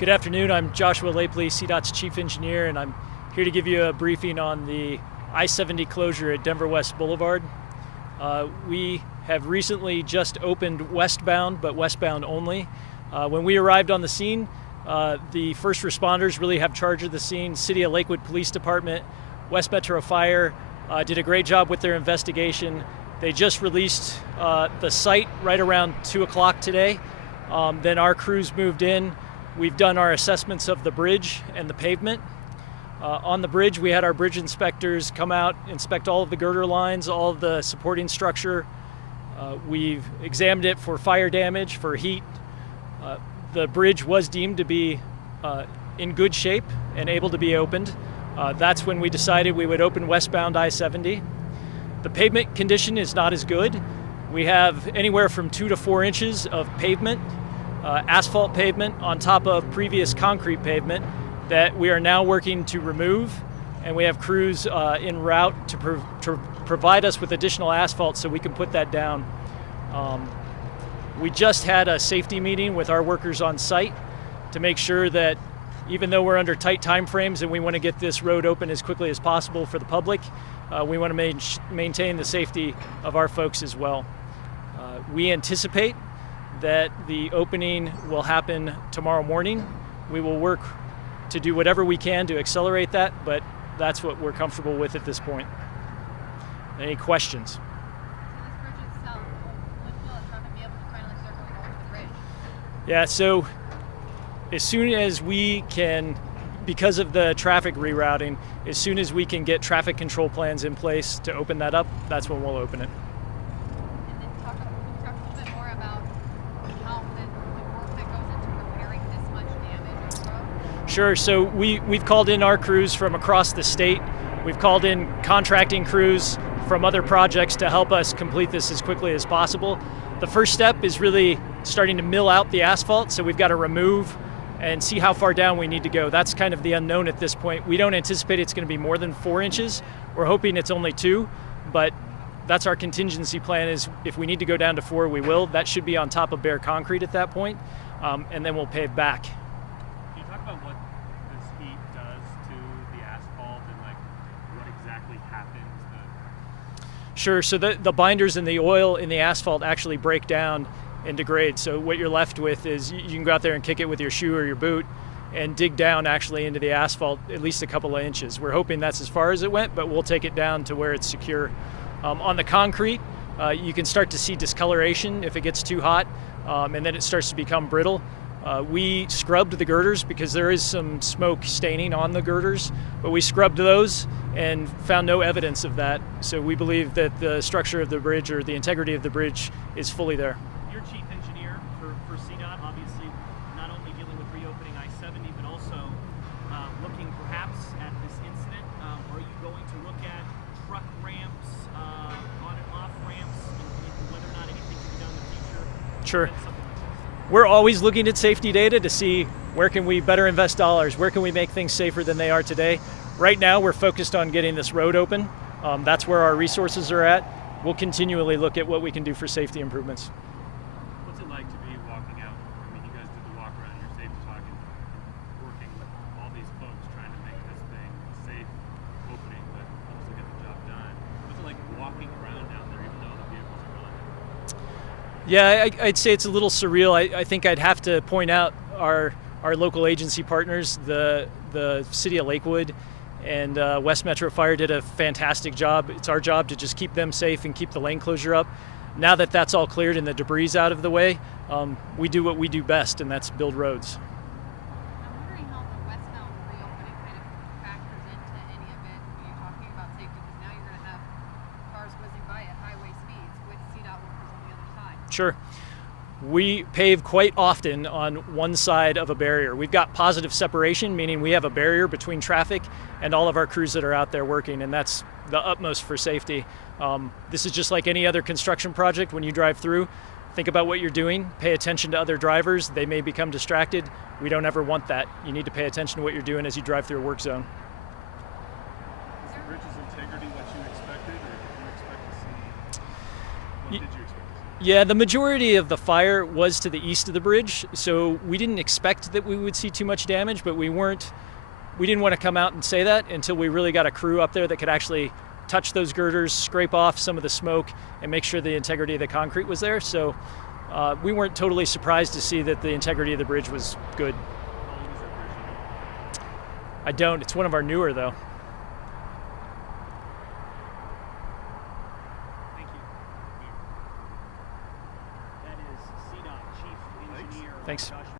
Good afternoon, I'm Joshua Laipply, CDOT's Chief Engineer, and I'm here to give you a briefing on the I-70 closure at Denver West Boulevard. We have recently just opened westbound, but westbound only. When we arrived on the scene, the first responders really have charge of the scene. City of Lakewood Police Department, West Metro Fire did a great job with their investigation. They just released the site right around 2 o'clock today. Then our crews moved in. We've done our assessments of the bridge and the pavement. On the bridge, we had our bridge inspectors come out, inspect all of the girder lines, all of the supporting structure. We've examined it for fire damage, for heat. The bridge was deemed to be in good shape and able to be opened. That's when we decided we would open westbound I-70. The pavement condition is not as good. We have anywhere from 2 to 4 inches of pavement, asphalt pavement on top of previous concrete pavement that we are now working to remove, and we have crews en route to provide us with additional asphalt so we can put that down. We just had a safety meeting with our workers on site to make sure that even though we're under tight time frames and we want to get this road open as quickly as possible for the public, we want to maintain the safety of our folks as well. We anticipate that the opening will happen tomorrow morning. We will work to do whatever we can to accelerate that, but that's what we're comfortable with at this point. Any questions? So this bridge itself, when will traffic be able to finally start going over the bridge? Yeah, so as soon as we can, because of the traffic rerouting, as soon as we can get traffic control plans in place to open that up, that's when we'll open it. And then talk a little bit more about how the work that goes into repairing this much damage on the road. Sure, so we've called in our crews from across the state. We've called in contracting crews from other projects to help us complete this as quickly as possible. The first step is really starting to mill out the asphalt, so we've got to remove and see how far down we need to go. That's kind of the unknown at this point. We don't anticipate it's going to be more than 4 inches. We're hoping it's only 2, but that's our contingency plan, is if we need to go down to 4, we will. That should be on top of bare concrete at that point, and then we'll pave back. Can you talk about what this heat does to the asphalt and like what exactly happens? Sure, so the binders and the oil in the asphalt actually break down and degrade. So what you're left with is you can go out there and kick it with your shoe or your boot and dig down actually into the asphalt at least a couple of inches. We're hoping that's as far as it went, but we'll take it down to where it's secure. On the concrete, you can start to see discoloration if it gets too hot, and then it starts to become brittle. We scrubbed the girders because there is some smoke staining on the girders, but we scrubbed those and found no evidence of that. So we believe that the structure of the bridge or the integrity of the bridge is fully there. You're chief engineer for CDOT, obviously not only dealing with reopening I-70, but also looking perhaps at this incident. Are you going to look at truck ramps, on and off ramps, and whether or not anything can be done in the future? Sure. We're always looking at safety data to see where can we better invest dollars, where can we make things safer than they are today. Right now we're focused on getting this road open. That's where our resources are at. We'll continually look at what we can do for safety improvements. What's it like to be walking out? I mean, you guys did the walk around in your safety talk and working with all these folks trying to make this thing a safe opening, but also get the job done. What's it like walking around down there even though the vehicles are gone? Yeah, I'd say it's a little surreal. I think I'd have to point out our local agency partners, the City of Lakewood and West Metro Fire did a fantastic job. It's our job to just keep them safe and keep the lane closure up. Now that that's all cleared and the debris out of the way, we do what we do best, and that's build roads. I'm wondering how the westbound reopening kind of factors into any of it when you're talking about safety, because now you're going to have cars whizzing by at highway speeds with CDOT workers on the other side. Sure. We pave quite often on one side of a barrier. We've got positive separation, meaning we have a barrier between traffic and all of our crews that are out there working, and that's the utmost for safety. This is just like any other construction project. When you drive through, think about what you're doing, pay attention to other drivers. They may become distracted. We don't ever want that. You need to pay attention to what you're doing as you drive through a work zone. Is the bridge's integrity what you expected, or did you expect to see? What did you expect to see? Yeah, the majority of the fire was to the east of the bridge, so we didn't expect that we would see too much damage, but we didn't want to come out and say that until we really got a crew up there that could actually touch those girders, scrape off some of the smoke, and make sure the integrity of the concrete was there. So we weren't totally surprised to see that the integrity of the bridge was good. How old is that bridge? I don't. It's one of our newer, though. Thank you. That is CDOT Chief Engineer Thanks. Josh